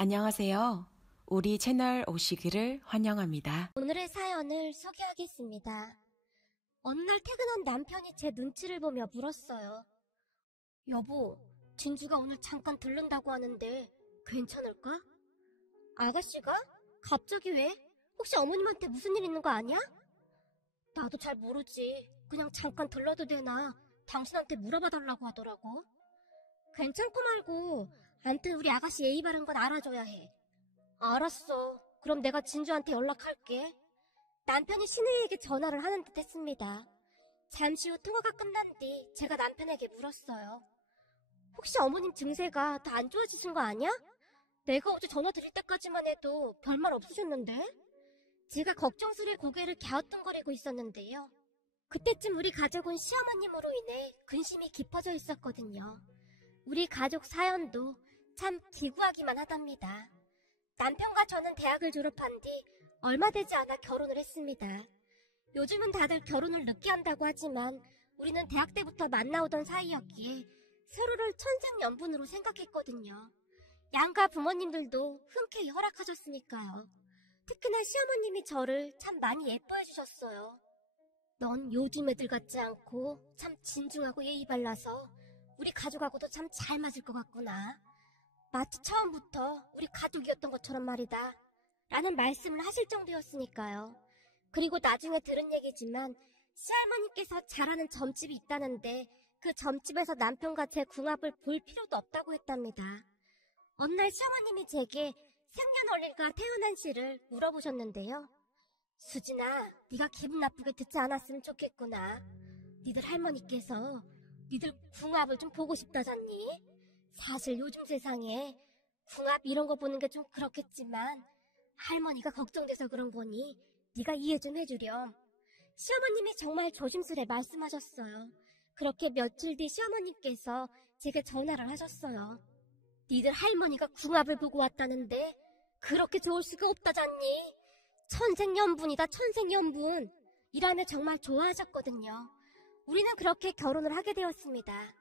안녕하세요. 우리 채널 오시기를 환영합니다. 오늘의 사연을 소개하겠습니다. 어느 날 퇴근한 남편이 제 눈치를 보며 물었어요. 여보, 진주가 오늘 잠깐 들른다고 하는데 괜찮을까? 아가씨가? 갑자기 왜? 혹시 어머님한테 무슨 일 있는 거 아니야? 나도 잘 모르지. 그냥 잠깐 들러도 되나 당신한테 물어봐달라고 하더라고. 괜찮고 말고 암튼 우리 아가씨 예의 바른 건 알아줘야 해. 알았어. 그럼 내가 진주한테 연락할게. 남편이 신우이에게 전화를 하는 듯 했습니다. 잠시 후 통화가 끝난 뒤 제가 남편에게 물었어요. 혹시 어머님 증세가 더 안 좋아지신 거 아니야? 내가 어제 전화 드릴 때까지만 해도 별말 없으셨는데? 제가 걱정스레 고개를 갸우뚱거리고 있었는데요. 그때쯤 우리 가족은 시어머님으로 인해 근심이 깊어져 있었거든요. 우리 가족 사연도 참 기구하기만 하답니다. 남편과 저는 대학을 졸업한 뒤 얼마 되지 않아 결혼을 했습니다. 요즘은 다들 결혼을 늦게 한다고 하지만 우리는 대학 때부터 만나오던 사이였기에 서로를 천생연분으로 생각했거든요. 양가 부모님들도 흔쾌히 허락하셨으니까요. 특히나 시어머님이 저를 참 많이 예뻐해 주셨어요. 넌 요즘 애들 같지 않고 참 진중하고 예의 발라서 우리 가족하고도 참 잘 맞을 것 같구나. 마치 처음부터 우리 가족이었던 것처럼 말이다. 라는 말씀을 하실 정도였으니까요. 그리고 나중에 들은 얘기지만 시할머니께서 잘하는 점집이 있다는데 그 점집에서 남편과 제 궁합을 볼 필요도 없다고 했답니다. 어느 날 시어머님이 제게 생년월일과 태어난 시를 물어보셨는데요. 수진아, 네가 기분 나쁘게 듣지 않았으면 좋겠구나. 니들 할머니께서 니들 궁합을 좀 보고 싶다잖니? 사실 요즘 세상에 궁합 이런 거 보는 게 좀 그렇겠지만 할머니가 걱정돼서 그런 거니 네가 이해 좀 해주렴. 시어머님이 정말 조심스레 말씀하셨어요. 그렇게 며칠 뒤 시어머님께서 제게 전화를 하셨어요. 니들 할머니가 궁합을 보고 왔다는데 그렇게 좋을 수가 없다잖니? 천생연분이다, 천생연분. 이라며 정말 좋아하셨거든요. 우리는 그렇게 결혼을 하게 되었습니다.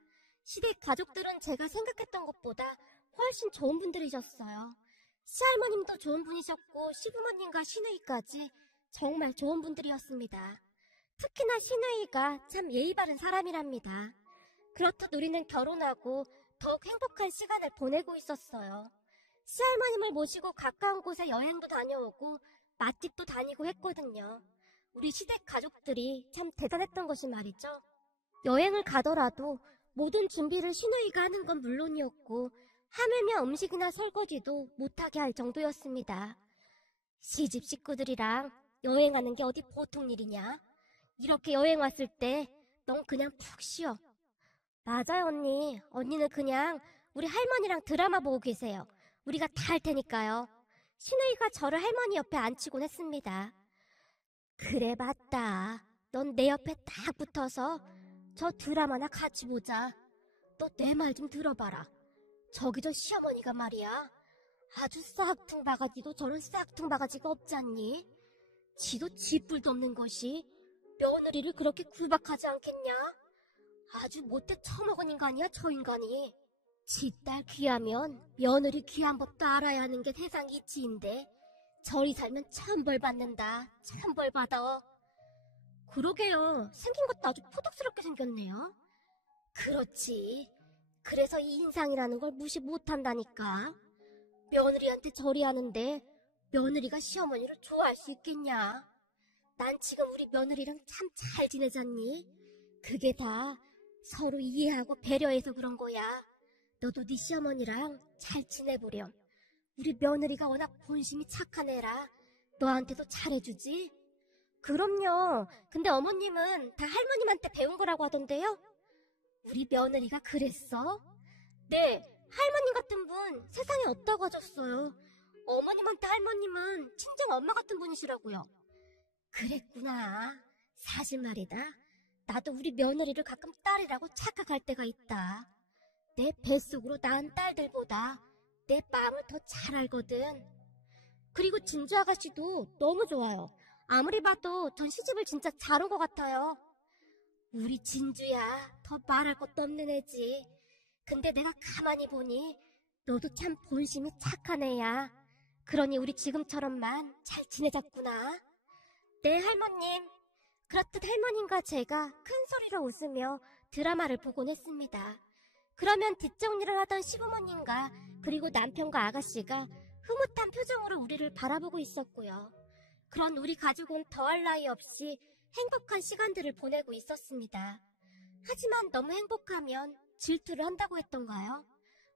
시댁 가족들은 제가 생각했던 것보다 훨씬 좋은 분들이셨어요. 시할머님도 좋은 분이셨고 시부모님과 시누이까지 정말 좋은 분들이었습니다. 특히나 시누이가 참 예의 바른 사람이랍니다. 그렇듯 우리는 결혼하고 더욱 행복한 시간을 보내고 있었어요. 시할머님을 모시고 가까운 곳에 여행도 다녀오고 맛집도 다니고 했거든요. 우리 시댁 가족들이 참 대단했던 것이 말이죠. 여행을 가더라도 모든 준비를 시누이가 하는 건 물론이었고 하물며 음식이나 설거지도 못하게 할 정도였습니다. 시집 식구들이랑 여행하는 게 어디 보통 일이냐? 이렇게 여행 왔을 때 넌 그냥 푹 쉬어. 맞아요, 언니. 언니는 그냥 우리 할머니랑 드라마 보고 계세요. 우리가 다 할 테니까요. 시누이가 저를 할머니 옆에 앉히곤 했습니다. 그래, 맞다. 넌 내 옆에 딱 붙어서 저 드라마나 같이 보자. 너 내 말 좀 들어봐라. 저기 저 시어머니가 말이야. 아주 싹퉁바가지도 저런 싹퉁바가지가 없잖니? 지도 지뿔도 없는 것이 며느리를 그렇게 구박하지 않겠냐? 아주 못돼 처먹은 인간이야, 저 인간이. 지 딸 귀하면 며느리 귀한 법도 알아야 하는 게 세상 이치인데 저리 살면 천벌 받는다. 천벌 받아. 그러게요. 생긴 것도 아주 포독스럽게 생겼네요. 그렇지. 그래서 이 인상이라는 걸 무시 못한다니까. 며느리한테 저리 하는데 며느리가 시어머니를 좋아할 수 있겠냐. 난 지금 우리 며느리랑 참 잘 지내잖니. 그게 다 서로 이해하고 배려해서 그런 거야. 너도 네 시어머니랑 잘 지내보렴. 우리 며느리가 워낙 본심이 착한 애라 너한테도 잘해주지. 그럼요. 근데 어머님은 다 할머님한테 배운 거라고 하던데요. 우리 며느리가 그랬어? 네, 할머님 같은 분 세상에 없다고 하셨어요. 어머님한테 할머님은 친정 엄마 같은 분이시라고요. 그랬구나. 사실 말이다. 나도 우리 며느리를 가끔 딸이라고 착각할 때가 있다. 내 뱃속으로 낳은 딸들보다 내 마음을 더 잘 알거든. 그리고 진주 아가씨도 너무 좋아요. 아무리 봐도 전 시집을 진짜 잘 온 것 같아요. 우리 진주야, 더 말할 것도 없는 애지. 근데 내가 가만히 보니 너도 참 본심이 착한 애야. 그러니 우리 지금처럼만 잘 지내자꾸나. 네, 할머님. 그렇듯 할머님과 제가 큰 소리로 웃으며 드라마를 보곤 했습니다. 그러면 뒷정리를 하던 시부모님과 그리고 남편과 아가씨가 흐뭇한 표정으로 우리를 바라보고 있었고요. 그런 우리 가족은 더할 나위 없이 행복한 시간들을 보내고 있었습니다. 하지만 너무 행복하면 질투를 한다고 했던가요?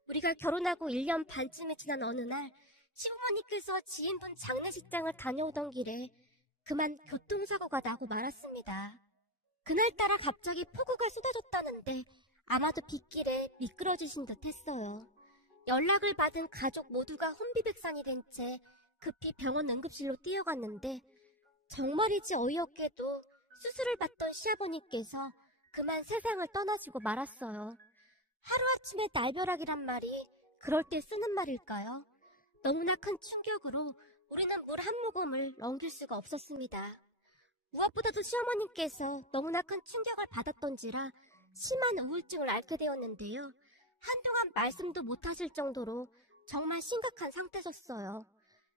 우리가 결혼하고 1년 반쯤이 지난 어느 날 시부모님께서 지인분 장례식장을 다녀오던 길에 그만 교통사고가 나고 말았습니다. 그날따라 갑자기 폭우가 쏟아졌다는데 아마도 빗길에 미끄러지신 듯 했어요. 연락을 받은 가족 모두가 혼비백산이 된 채 급히 병원 응급실로 뛰어갔는데 정말이지 어이없게도 수술을 받던 시아버님께서 그만 세상을 떠나시고 말았어요. 하루아침에 날벼락이란 말이 그럴 때 쓰는 말일까요? 너무나 큰 충격으로 우리는 물 한 모금을 넘길 수가 없었습니다. 무엇보다도 시어머님께서 너무나 큰 충격을 받았던지라 심한 우울증을 앓게 되었는데요. 한동안 말씀도 못하실 정도로 정말 심각한 상태셨어요.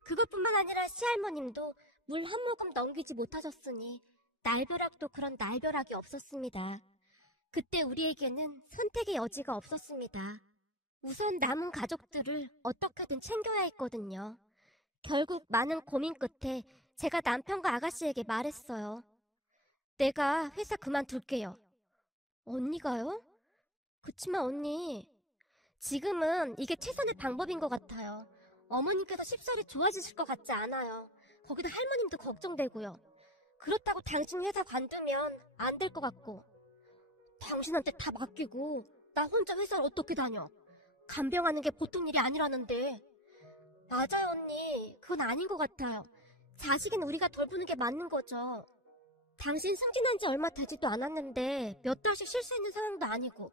그것뿐만 아니라 시할머님도 물 한 모금 넘기지 못하셨으니 날벼락도 그런 날벼락이 없었습니다. 그때 우리에게는 선택의 여지가 없었습니다. 우선 남은 가족들을 어떻게든 챙겨야 했거든요. 결국 많은 고민 끝에 제가 남편과 아가씨에게 말했어요. 내가 회사 그만둘게요. 언니가요? 그치만 언니, 지금은 이게 최선의 방법인 것 같아요. 어머님께서 쉽사리 좋아지실 것 같지 않아요. 거기다 할머님도 걱정되고요. 그렇다고 당신 회사 관두면 안 될 것 같고. 당신한테 다 맡기고 나 혼자 회사를 어떻게 다녀? 간병하는 게 보통 일이 아니라는데. 맞아요 언니, 그건 아닌 것 같아요. 자식은 우리가 돌보는 게 맞는 거죠. 당신 승진한 지 얼마 되지도 않았는데 몇 달씩 쉴 수 있는 상황도 아니고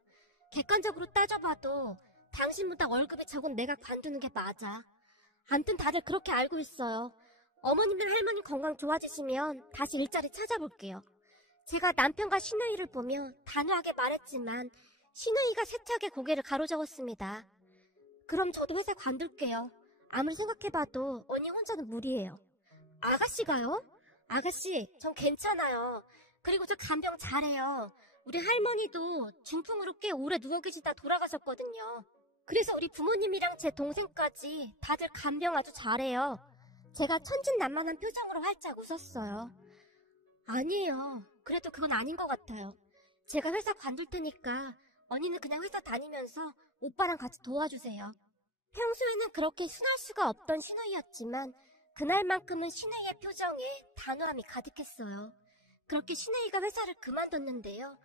객관적으로 따져봐도 당신보다 월급이 적은 내가 관두는 게 맞아. 암튼 다들 그렇게 알고 있어요. 어머님들 할머님 건강 좋아지시면 다시 일자리 찾아볼게요. 제가 남편과 시누이를 보며 단호하게 말했지만 시누이가 세차게 고개를 가로저었습니다. 그럼 저도 회사 관둘게요. 아무리 생각해봐도 언니 혼자는 무리예요. 아가씨가요? 아가씨, 전 괜찮아요. 그리고 저 간병 잘해요. 우리 할머니도 중풍으로 꽤 오래 누워 계시다 돌아가셨거든요. 그래서 우리 부모님이랑 제 동생까지 다들 간병 아주 잘해요. 제가 천진난만한 표정으로 활짝 웃었어요. 아니에요. 그래도 그건 아닌 것 같아요. 제가 회사 관둘 테니까 언니는 그냥 회사 다니면서 오빠랑 같이 도와주세요. 평소에는 그렇게 순할 수가 없던 시누이였지만 그날만큼은 시누이의 표정에 단호함이 가득했어요. 그렇게 시누이가 회사를 그만뒀는데요.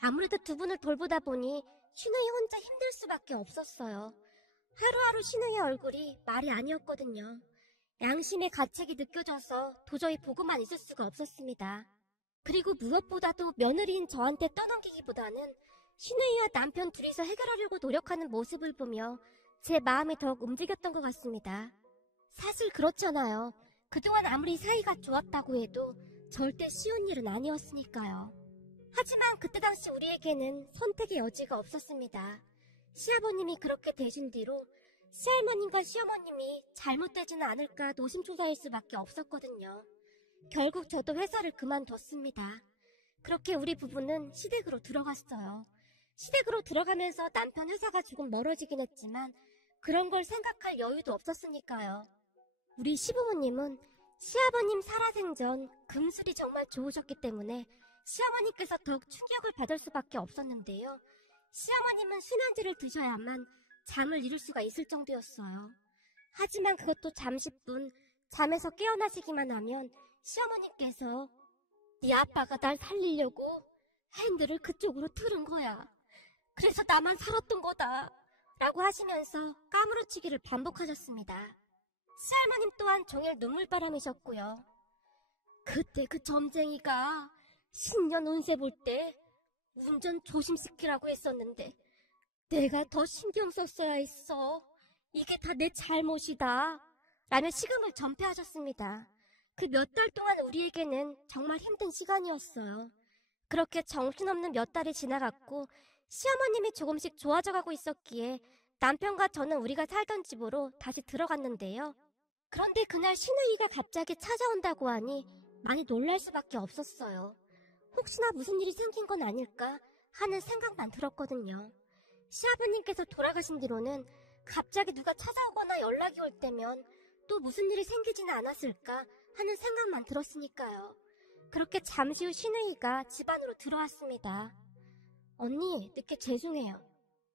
아무래도 두 분을 돌보다 보니 시누이 혼자 힘들 수밖에 없었어요. 하루하루 시누이의 얼굴이 말이 아니었거든요. 양심의 가책이 느껴져서 도저히 보고만 있을 수가 없었습니다. 그리고 무엇보다도 며느리인 저한테 떠넘기기보다는 시누이와 남편 둘이서 해결하려고 노력하는 모습을 보며 제 마음이 더욱 움직였던 것 같습니다. 사실 그렇잖아요. 그동안 아무리 사이가 좋았다고 해도 절대 쉬운 일은 아니었으니까요. 하지만 그때 당시 우리에게는 선택의 여지가 없었습니다. 시아버님이 그렇게 되신 뒤로 시할머님과 시어머님이 잘못되지는 않을까 노심초사할 수밖에 없었거든요. 결국 저도 회사를 그만뒀습니다. 그렇게 우리 부부는 시댁으로 들어갔어요. 시댁으로 들어가면서 남편 회사가 조금 멀어지긴 했지만 그런 걸 생각할 여유도 없었으니까요. 우리 시부모님은 시아버님 살아생전 금술이 정말 좋으셨기 때문에 시어머니께서 더욱 충격을 받을 수밖에 없었는데요. 시어머님은 수면제를 드셔야만 잠을 이룰 수가 있을 정도였어요. 하지만 그것도 잠시뿐 잠에서 깨어나시기만 하면 시어머니께서 네 아빠가 날 살리려고 핸들을 그쪽으로 틀은 거야. 그래서 나만 살았던 거다. 라고 하시면서 까무러치기를 반복하셨습니다. 시할머님 또한 종일 눈물바람이셨고요. 그때 그 점쟁이가 신년 운세 볼 때 운전 조심시키라고 했었는데 내가 더 신경 썼어야 했어. 이게 다 내 잘못이다. 라며 식음을 전폐하셨습니다. 그 몇 달 동안 우리에게는 정말 힘든 시간이었어요. 그렇게 정신없는 몇 달이 지나갔고 시어머님이 조금씩 좋아져가고 있었기에 남편과 저는 우리가 살던 집으로 다시 들어갔는데요. 그런데 그날 신우이가 갑자기 찾아온다고 하니 많이 놀랄 수밖에 없었어요. 혹시나 무슨 일이 생긴 건 아닐까 하는 생각만 들었거든요. 시아버님께서 돌아가신 뒤로는 갑자기 누가 찾아오거나 연락이 올 때면 또 무슨 일이 생기지는 않았을까 하는 생각만 들었으니까요. 그렇게 잠시 후 신우이가 집 안으로 들어왔습니다. 언니, 늦게 죄송해요.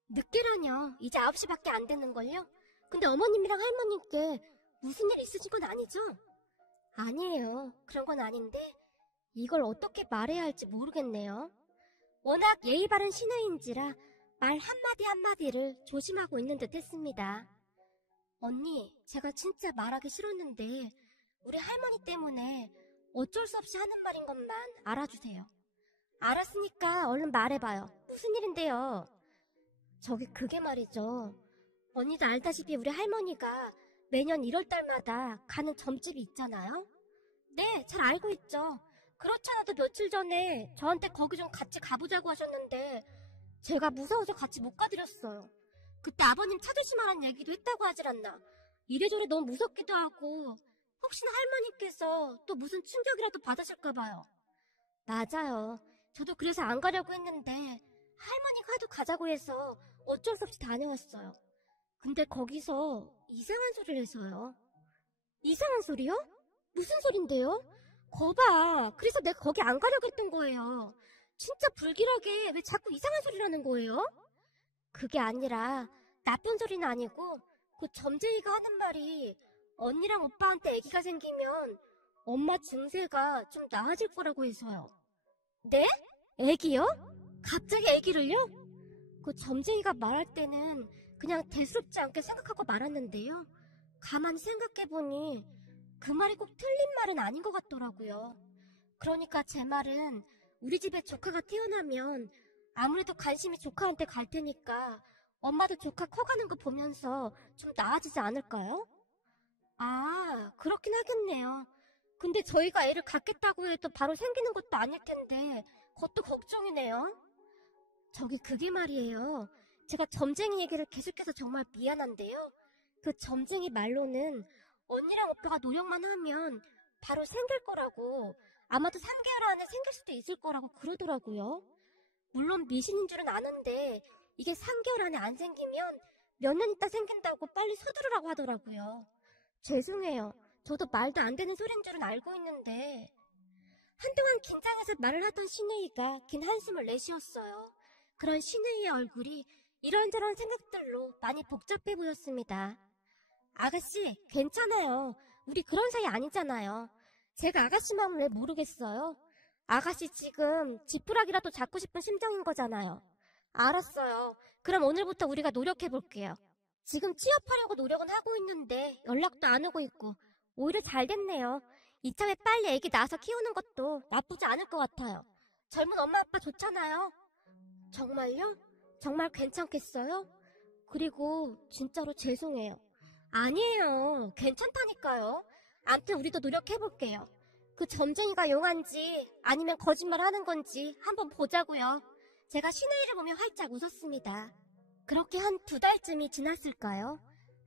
늦게라뇨. 이제 9시밖에 안 됐는걸요? 근데 어머님이랑 할머님께 무슨 일 있으신 건 아니죠? 아니에요. 그런 건 아닌데 이걸 어떻게 말해야 할지 모르겠네요. 워낙 예의 바른 신우인지라 말 한마디 한마디를 조심하고 있는 듯 했습니다. 언니, 제가 진짜 말하기 싫었는데 우리 할머니 때문에 어쩔 수 없이 하는 말인 것만 알아주세요. 알았으니까 얼른 말해봐요. 무슨 일인데요? 저기 그게 말이죠. 언니도 알다시피 우리 할머니가 매년 1월달마다 가는 점집이 있잖아요? 네, 잘 알고 있죠. 그렇지 않아도 며칠 전에 저한테 거기 좀 같이 가보자고 하셨는데 제가 무서워서 같이 못 가드렸어요. 그때 아버님 찾으실 만한 얘기도 했다고 하질 않나. 이래저래 너무 무섭기도 하고 혹시나 할머니께서 또 무슨 충격이라도 받으실까봐요. 맞아요. 저도 그래서 안 가려고 했는데 할머니가 하도 가자고 해서 어쩔 수 없이 다녀왔어요. 근데 거기서 이상한 소리를 해서요. 이상한 소리요? 무슨 소린데요? 거봐. 그래서 내가 거기 안 가려고 했던 거예요. 진짜 불길하게 왜 자꾸 이상한 소리를 하는 거예요? 그게 아니라 나쁜 소리는 아니고 그 점쟁이가 하는 말이 언니랑 오빠한테 아기가 생기면 엄마 증세가 좀 나아질 거라고 해서요. 네? 아기요? 갑자기 아기를요? 그 점쟁이가 말할 때는 그냥 대수롭지 않게 생각하고 말았는데요. 가만히 생각해보니 그 말이 꼭 틀린 말은 아닌 것 같더라고요. 그러니까 제 말은 우리 집에 조카가 태어나면 아무래도 관심이 조카한테 갈 테니까 엄마도 조카 커가는 거 보면서 좀 나아지지 않을까요? 아, 그렇긴 하겠네요. 근데 저희가 애를 갖겠다고 해도 바로 생기는 것도 아닐 텐데 그것도 걱정이네요. 저기 그게 말이에요. 제가 점쟁이 얘기를 계속해서 정말 미안한데요. 그 점쟁이 말로는 언니랑 오빠가 노력만 하면 바로 생길 거라고, 아마도 3개월 안에 생길 수도 있을 거라고 그러더라고요. 물론 미신인 줄은 아는데 이게 3개월 안에 안 생기면 몇 년 있다 생긴다고 빨리 서두르라고 하더라고요. 죄송해요. 저도 말도 안 되는 소린 줄은 알고 있는데. 한동안 긴장해서 말을 하던 신우이가 긴 한숨을 내쉬었어요. 그런 신우이의 얼굴이 이런저런 생각들로 많이 복잡해 보였습니다. 아가씨, 괜찮아요. 우리 그런 사이 아니잖아요. 제가 아가씨 마음을 왜 모르겠어요? 아가씨 지금 지푸라기라도 잡고 싶은 심정인 거잖아요. 알았어요. 그럼 오늘부터 우리가 노력해볼게요. 지금 취업하려고 노력은 하고 있는데 연락도 안 오고 있고 오히려 잘 됐네요. 이참에 빨리 애기 낳아서 키우는 것도 나쁘지 않을 것 같아요. 젊은 엄마 아빠 좋잖아요. 정말요? 정말 괜찮겠어요? 그리고 진짜로 죄송해요. 아니에요. 괜찮다니까요. 암튼 우리도 노력해볼게요. 그 점쟁이가 용한지 아니면 거짓말 하는 건지 한번 보자고요. 제가 신우이를 보며 활짝 웃었습니다. 그렇게 한 2달쯤이 지났을까요?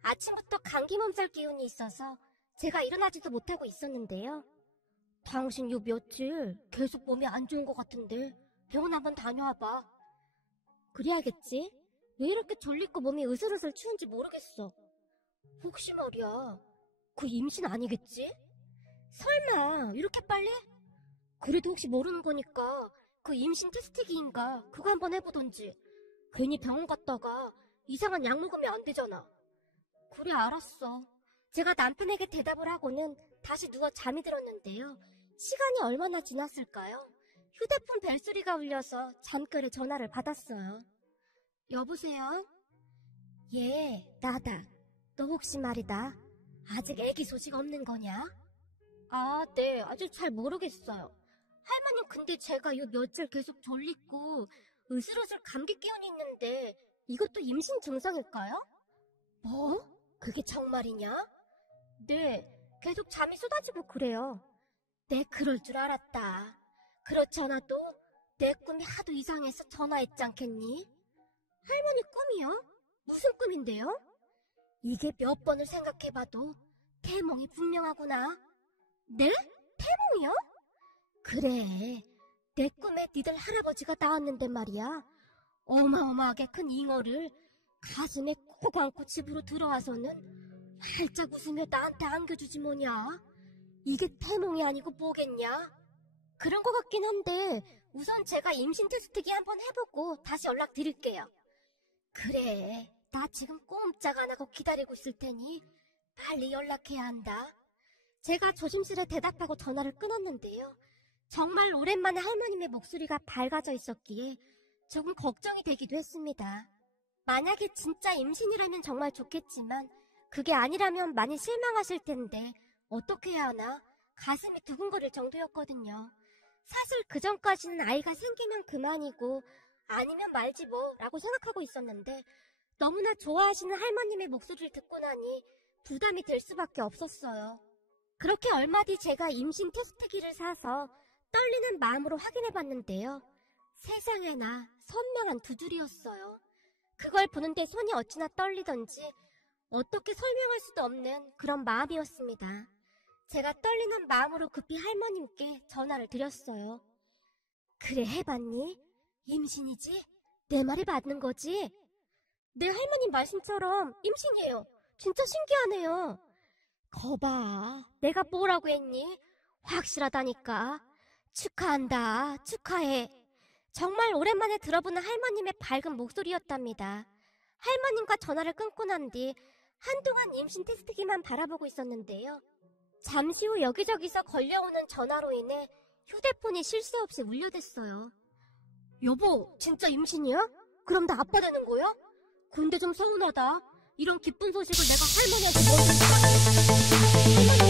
아침부터 감기 몸살 기운이 있어서 제가 일어나지도 못하고 있었는데요. 당신 요 며칠 계속 몸이 안 좋은 것 같은데 병원 한번 다녀와봐. 그래야겠지? 왜 이렇게 졸리고 몸이 으슬으슬 추운지 모르겠어. 혹시 말이야, 그 임신 아니겠지? 설마 이렇게 빨리? 그래도 혹시 모르는 거니까 그 임신 테스트기인가 그거 한번 해보던지. 괜히 병원 갔다가 이상한 약 먹으면 안 되잖아. 그래, 알았어. 제가 남편에게 대답을 하고는 다시 누워 잠이 들었는데요. 시간이 얼마나 지났을까요? 휴대폰 벨소리가 울려서 잠결에 전화를 받았어요. 여보세요? 예, 나다. 너 혹시 말이다, 아직 애기 소식 없는 거냐? 아, 네, 아직 잘 모르겠어요. 할머님, 근데 제가 요 며칠 계속 졸리고 으슬으슬 감기 기운이 있는데 이것도 임신 증상일까요? 뭐? 그게 정말이냐? 네, 계속 잠이 쏟아지고 그래요. 네, 그럴 줄 알았다. 그렇지 않아도 내 꿈이 하도 이상해서 전화했지 않겠니? 할머니 꿈이요? 무슨 꿈인데요? 이게 몇 번을 생각해봐도 태몽이 분명하구나. 네? 태몽이요? 그래, 내 꿈에 니들 할아버지가 나왔는데 말이야. 어마어마하게 큰 잉어를 가슴에 꼭 안고 집으로 들어와서는 활짝 웃으며 나한테 안겨주지 뭐냐. 이게 태몽이 아니고 뭐겠냐? 그런 것 같긴 한데 우선 제가 임신 테스트기 한번 해보고 다시 연락드릴게요. 그래, 나 지금 꼼짝 안 하고 기다리고 있을 테니 빨리 연락해야 한다. 제가 조심스레 대답하고 전화를 끊었는데요. 정말 오랜만에 할머님의 목소리가 밝아져 있었기에 조금 걱정이 되기도 했습니다. 만약에 진짜 임신이라면 정말 좋겠지만 그게 아니라면 많이 실망하실 텐데 어떻게 해야 하나 가슴이 두근거릴 정도였거든요. 사실 그전까지는 아이가 생기면 그만이고 아니면 말지 뭐 라고 생각하고 있었는데 너무나 좋아하시는 할머님의 목소리를 듣고 나니 부담이 될 수밖에 없었어요. 그렇게 얼마 뒤 제가 임신 테스트기를 사서 떨리는 마음으로 확인해봤는데요. 세상에나 선명한 두 줄이었어요. 그걸 보는데 손이 어찌나 떨리던지 어떻게 설명할 수도 없는 그런 마음이었습니다. 제가 떨리는 마음으로 급히 할머님께 전화를 드렸어요. 그래, 해봤니? 임신이지? 내 말이 맞는 거지? 네, 할머님 말씀처럼 임신이에요. 진짜 신기하네요. 거봐, 내가 뭐라고 했니? 확실하다니까. 축하한다, 축하해. 정말 오랜만에 들어보는 할머님의 밝은 목소리였답니다. 할머님과 전화를 끊고 난 뒤 한동안 임신 테스트기만 바라보고 있었는데요. 잠시 후 여기저기서 걸려오는 전화로 인해 휴대폰이 쉴 새 없이 울려댔어요. 여보, 진짜 임신이야? 그럼 나 아빠 되는 거야? 근데 좀 서운하다. 이런 기쁜 소식을 내가 할머니한테 먼저 전화를 할머니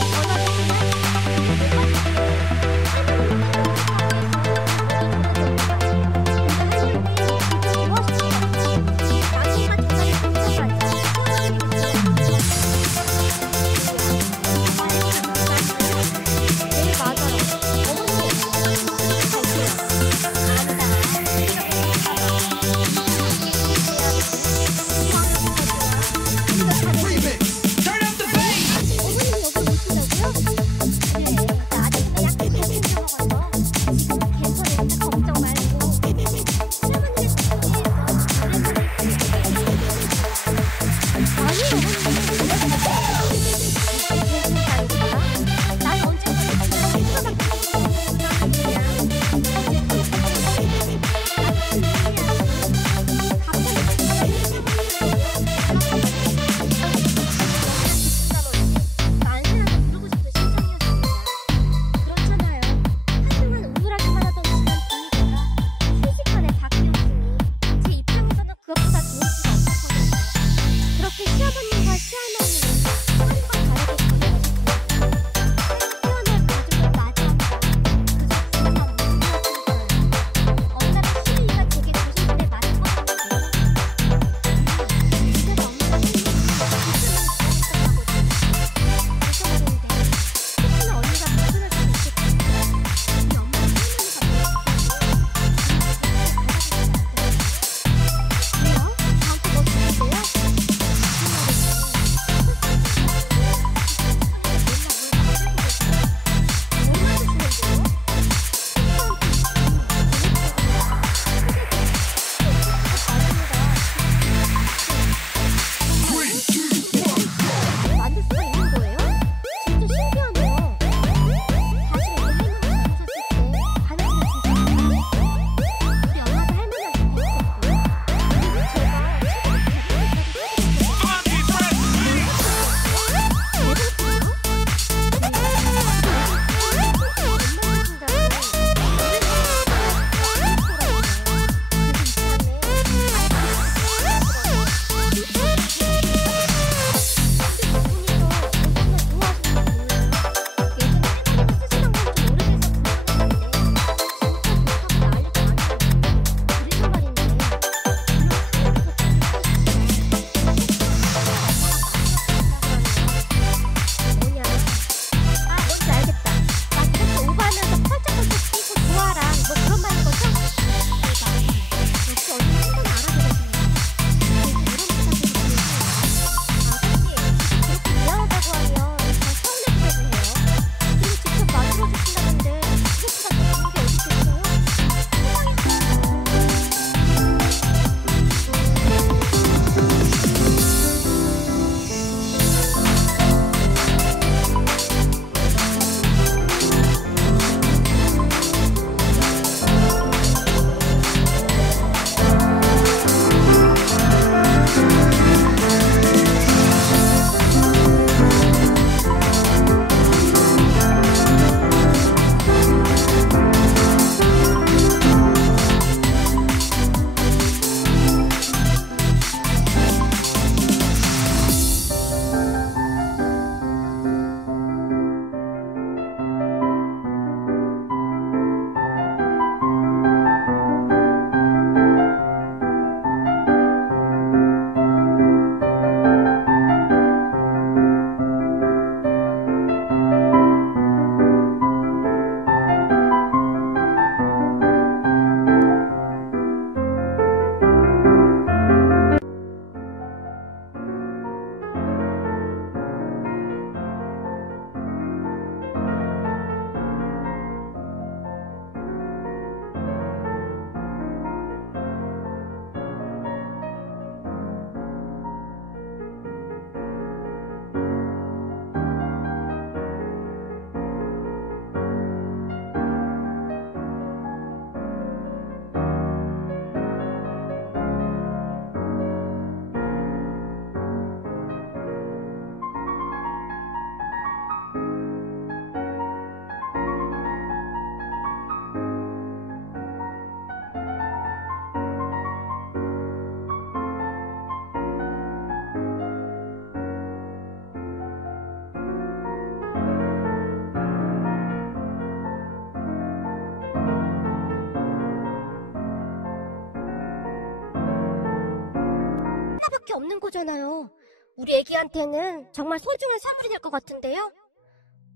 거잖아요. 우리 애기한테는 정말 소중한 선물이 될 것 같은데요?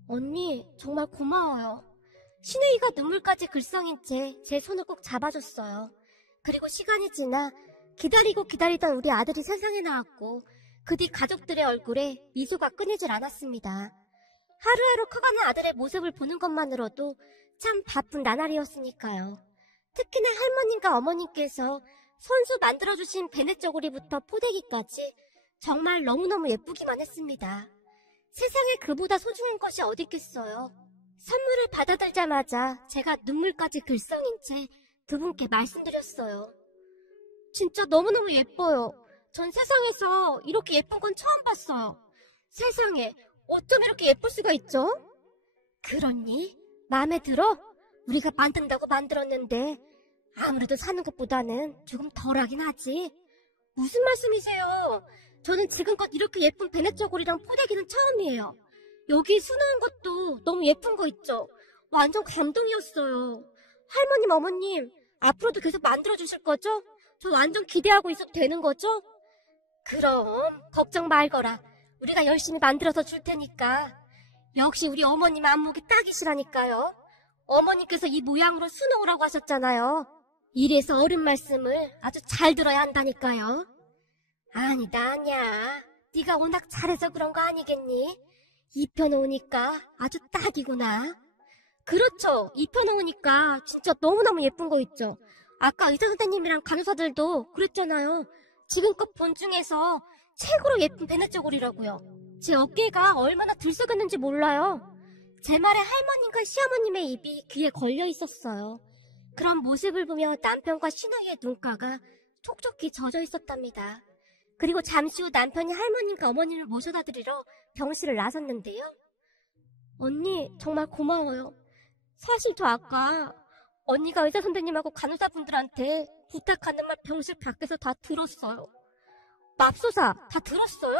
언니, 정말 고마워요. 신우이가 눈물까지 글썽인 채 제 손을 꼭 잡아줬어요. 그리고 시간이 지나 기다리고 기다리던 우리 아들이 세상에 나왔고 그 뒤 가족들의 얼굴에 미소가 끊이질 않았습니다. 하루하루 커가는 아들의 모습을 보는 것만으로도 참 바쁜 나날이었으니까요. 특히나 할머님과 어머님께서 손수 만들어주신 베네 쪼고리부터 포대기까지 정말 너무너무 예쁘기만 했습니다. 세상에 그보다 소중한 것이 어디 있겠어요. 선물을 받아들자마자 제가 눈물까지 글썽인 채 두 분께 말씀드렸어요. 진짜 너무너무 예뻐요. 전 세상에서 이렇게 예쁜 건 처음 봤어요. 세상에 어쩜 이렇게 예쁠 수가 있죠? 그렇니? 마음에 들어? 우리가 만든다고 만들었는데 아무래도 사는 것보다는 조금 덜하긴 하지. 무슨 말씀이세요? 저는 지금껏 이렇게 예쁜 베네쪼고리랑 포대기는 처음이에요. 여기 수놓은 것도 너무 예쁜 거 있죠? 완전 감동이었어요. 할머님, 어머님, 앞으로도 계속 만들어주실 거죠? 저 완전 기대하고 있어도 되는 거죠? 그럼 걱정 말거라. 우리가 열심히 만들어서 줄 테니까. 역시 우리 어머님 안목이 딱이시라니까요. 어머님께서 이 모양으로 수놓으라고 하셨잖아요. 이래서 어른 말씀을 아주 잘 들어야 한다니까요. 아니다, 아니야. 네가 워낙 잘해서 그런 거 아니겠니? 입혀놓으니까 아주 딱이구나. 그렇죠. 입혀놓으니까 진짜 너무너무 예쁜 거 있죠. 아까 의사 선생님이랑 간호사들도 그랬잖아요. 지금껏 본 중에서 최고로 예쁜 베네쪼고리라고요. 제 어깨가 얼마나 들썩였는지 몰라요. 제 말에 할머님과 시어머님의 입이 귀에 걸려 있었어요. 그런 모습을 보며 남편과 신우이의 눈가가 촉촉히 젖어 있었답니다. 그리고 잠시 후 남편이 할머님과 어머님을 모셔다 드리러 병실을 나섰는데요. 언니, 정말 고마워요. 사실 저 아까 언니가 의사 선생님하고 간호사분들한테 부탁하는 말 병실 밖에서 다 들었어요. 맙소사, 다 들었어요?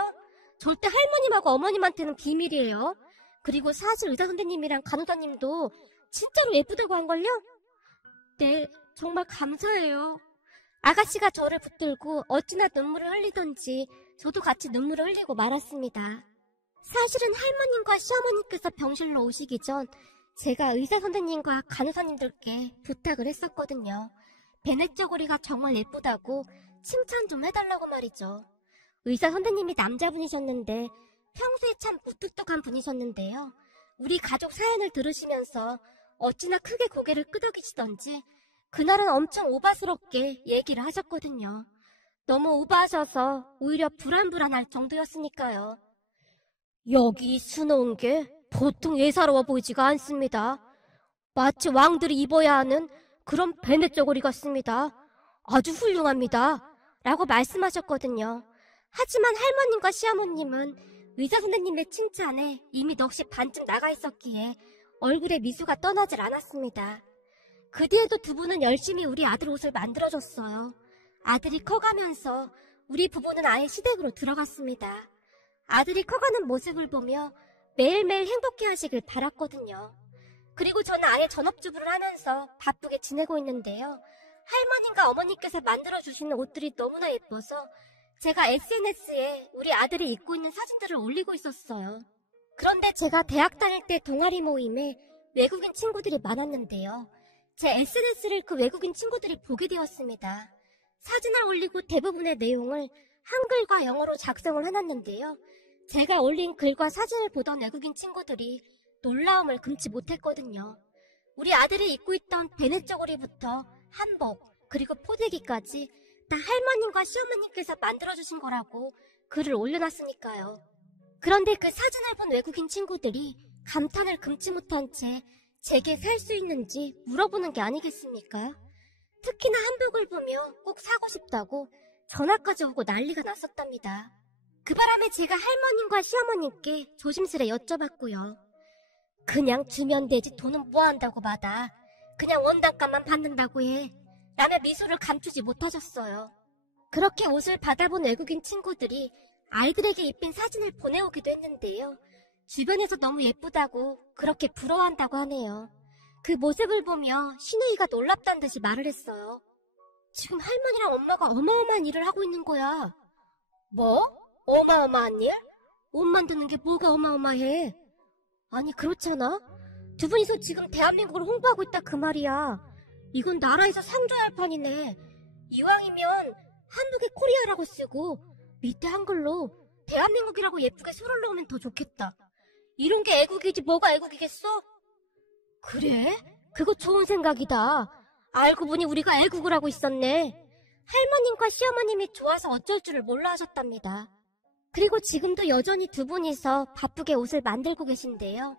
절대 할머님하고 어머님한테는 비밀이에요. 그리고 사실 의사 선생님이랑 간호사님도 진짜로 예쁘다고 한걸요? 네, 정말 감사해요. 아가씨가 저를 붙들고 어찌나 눈물을 흘리던지 저도 같이 눈물을 흘리고 말았습니다. 사실은 할머님과 시어머님께서 병실로 오시기 전 제가 의사 선생님과 간호사님들께 부탁을 했었거든요. 베네쪼고리가 정말 예쁘다고 칭찬 좀 해달라고 말이죠. 의사 선생님이 남자분이셨는데 평소에 참 무뚝뚝한 분이셨는데요. 우리 가족 사연을 들으시면서 어찌나 크게 고개를 끄덕이시던지 그날은 엄청 오바스럽게 얘기를 하셨거든요. 너무 오바하셔서 오히려 불안불안할 정도였으니까요. 여기 수놓은 게 보통 예사로워 보이지가 않습니다. 마치 왕들이 입어야 하는 그런 베네쪼고리 같습니다. 아주 훌륭합니다. 라고 말씀하셨거든요. 하지만 할머님과 시어머님은 의사 선생님의 칭찬에 이미 넋이 반쯤 나가 있었기에 얼굴에 미소가 떠나질 않았습니다. 그 뒤에도 두 분은 열심히 우리 아들 옷을 만들어줬어요. 아들이 커가면서 우리 부부는 아예 시댁으로 들어갔습니다. 아들이 커가는 모습을 보며 매일매일 행복해 하시길 바랐거든요. 그리고 저는 아예 전업주부를 하면서 바쁘게 지내고 있는데요. 할머님과 어머니께서 만들어주시는 옷들이 너무나 예뻐서 제가 SNS에 우리 아들이 입고 있는 사진들을 올리고 있었어요. 그런데 제가 대학 다닐 때 동아리 모임에 외국인 친구들이 많았는데요. 제 SNS를 그 외국인 친구들이 보게 되었습니다. 사진을 올리고 대부분의 내용을 한글과 영어로 작성을 해놨는데요. 제가 올린 글과 사진을 보던 외국인 친구들이 놀라움을 금치 못했거든요. 우리 아들이 입고 있던 베네쪼고리부터 한복, 그리고 포대기까지 다 할머님과 시어머님께서 만들어주신 거라고 글을 올려놨으니까요. 그런데 그 사진을 본 외국인 친구들이 감탄을 금치 못한 채 제게 살 수 있는지 물어보는 게 아니겠습니까? 특히나 한복을 보며 꼭 사고 싶다고 전화까지 오고 난리가 났었답니다. 그 바람에 제가 할머님과 시어머님께 조심스레 여쭤봤고요. 그냥 주면 되지 돈은 뭐 한다고 받아. 그냥 원단값만 받는다고 해. 라며 미소를 감추지 못하셨어요. 그렇게 옷을 받아본 외국인 친구들이 아이들에게 입힌 사진을 보내오기도 했는데요. 주변에서 너무 예쁘다고 그렇게 부러워한다고 하네요. 그 모습을 보며 신우이가 놀랍다는 듯이 말을 했어요. 지금 할머니랑 엄마가 어마어마한 일을 하고 있는 거야. 뭐? 어마어마한 일? 옷 만드는 게 뭐가 어마어마해? 아니, 그렇잖아? 두 분이서 지금 대한민국을 홍보하고 있다 그 말이야. 이건 나라에서 상줘야 할 판이네. 이왕이면 한국에 코리아라고 쓰고 밑에 한글로 대한민국이라고 예쁘게 소를 넣으면 더 좋겠다. 이런 게 애국이지 뭐가 애국이겠어? 그래? 그거 좋은 생각이다. 알고 보니 우리가 애국을 하고 있었네. 할머님과 시어머님이 좋아서 어쩔 줄을 몰라 하셨답니다. 그리고 지금도 여전히 두 분이서 바쁘게 옷을 만들고 계신데요.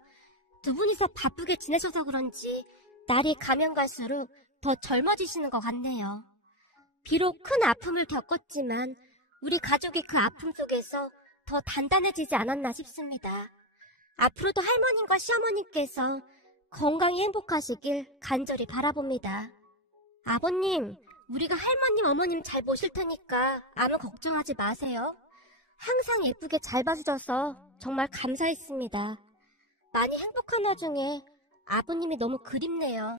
두 분이서 바쁘게 지내셔서 그런지 날이 가면 갈수록 더 젊어지시는 것 같네요. 비록 큰 아픔을 겪었지만 우리 가족이 그 아픔 속에서 더 단단해지지 않았나 싶습니다. 앞으로도 할머님과 시어머님께서 건강히 행복하시길 간절히 바라봅니다. 아버님, 우리가 할머님, 어머님 잘 모실 테니까 아무 걱정하지 마세요. 항상 예쁘게 잘 봐주셔서 정말 감사했습니다. 많이 행복한 와중에 아버님이 너무 그립네요.